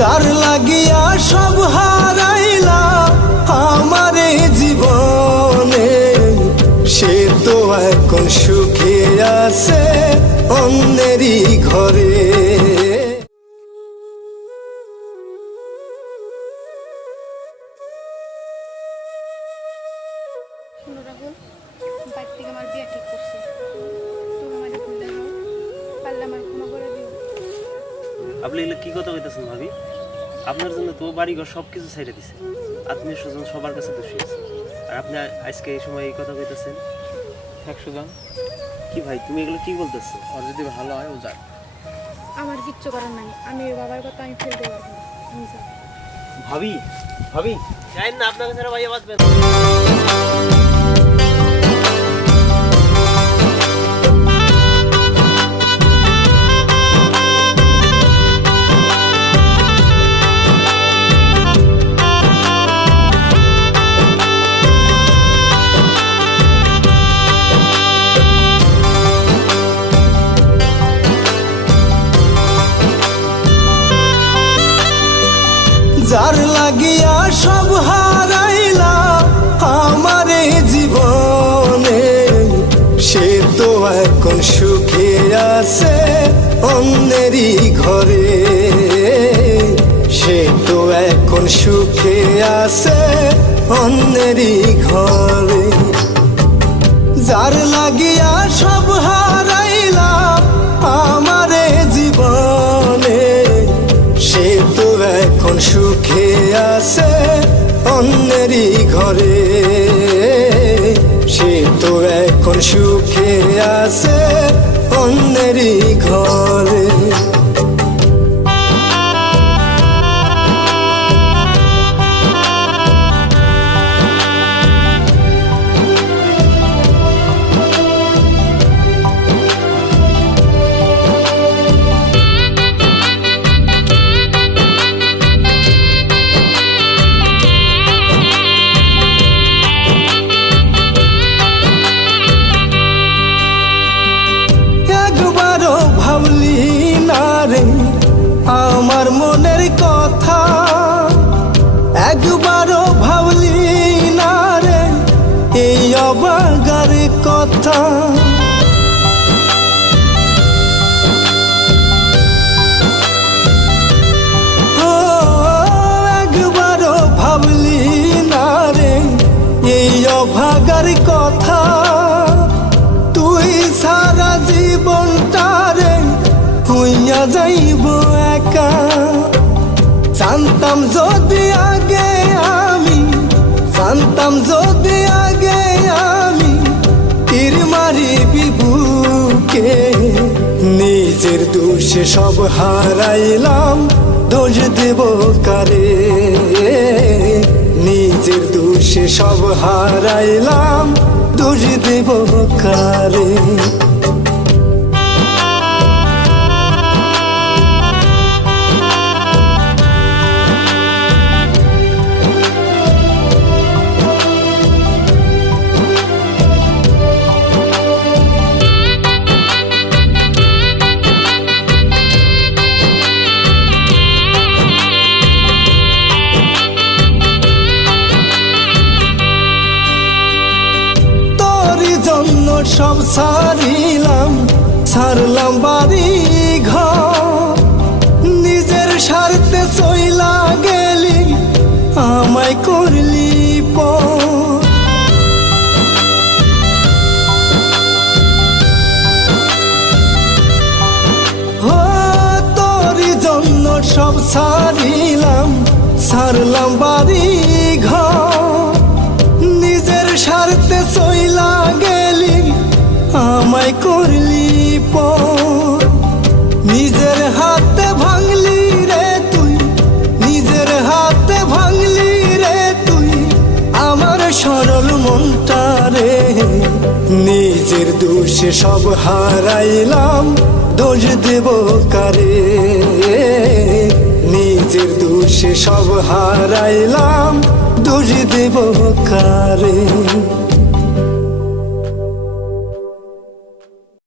যার লাগিয়া সব হারাইলা আমার জীবনে, সে তো এখন সুখে আছে অন্যেরই ঘরে। রাহুল, বাড়ি থেকে আমার বিয়ে ঠিক করছে, তুমি আমার ভুলে যাও, পারলে আমার ক্ষমা করে দিও। আপনি এগুলো কি কথা কইতেছেন ভাবি? আপনার জন্য তো বাড়িঘর সব কিছু ছেড়ে দিছে, আত্মীয় স্বজন সবার কাছে দোষী আছে, আর আপনি আজকে এই সময় এই কথা কইতেছেন? সুজন, কি ভাই তুমি এগুলো কি বলতেছো? আর যদি ভালো হয় ও যাক। আমার কিচ্ছু করার নাই, আমি ওই বাবার কথা আমি ফেলতে পারবো না, তুমি যাও। ভাবি ভাবি জানেন না আপনাকে ছাড়া ভাইয়া বাঁচবে না। যার লাগিয়া সব হারাইলা আমার জীবনে, সে তো এখন সুখে আছে অন্যেরই ঘরে, সে তো এখন সুখে আছে অন্যেরই ঘরে। যার লাগিয়া সব হারাইলা আমার জীবনে, সে তো এখন সুখে আছে অন্যেরই ঘরে, সে তো এখন সুখে আছে অন্যেরই ঘরে। ভাবলি না রে আমার মনের কথা, একবারও ভাবলি না রে এই অবাগার কথা। একবারও ভাবলি না রে এই অভাগার কথা, তুই সারা জীবনটারে হইয়া যাইব একা। জানতাম যদি আগে আমি, জানতাম যদি আগে আমি তীর মারিবি বুকে, নিজের দোষে সব হারাইলাম দোষ দেব কারে, নিজের দোষে সব হারাইলাম দোষ দেব কারে। সব ছাড়িলাম, ছাড়লাম বাড়ি ঘর, নিজের স্বার্থে চইলা গেলি আমায় করলি পর। তোরই জন্য সব ছাড়িলাম, ছাড়লাম বাড়ি ঘর, নিজের স্বার্থে চইলা গেলি আমায় করলি পর। নিজের হাতে ভাঙলি রে তুই, নিজের হাতে ভাঙলি রে তুই আমার সরল মনটা রে, নিজের দোষে সব হারাইলাম দোষ দেব কারে, নিজের দোষে সব হারাইলাম দোষ দেব কারে।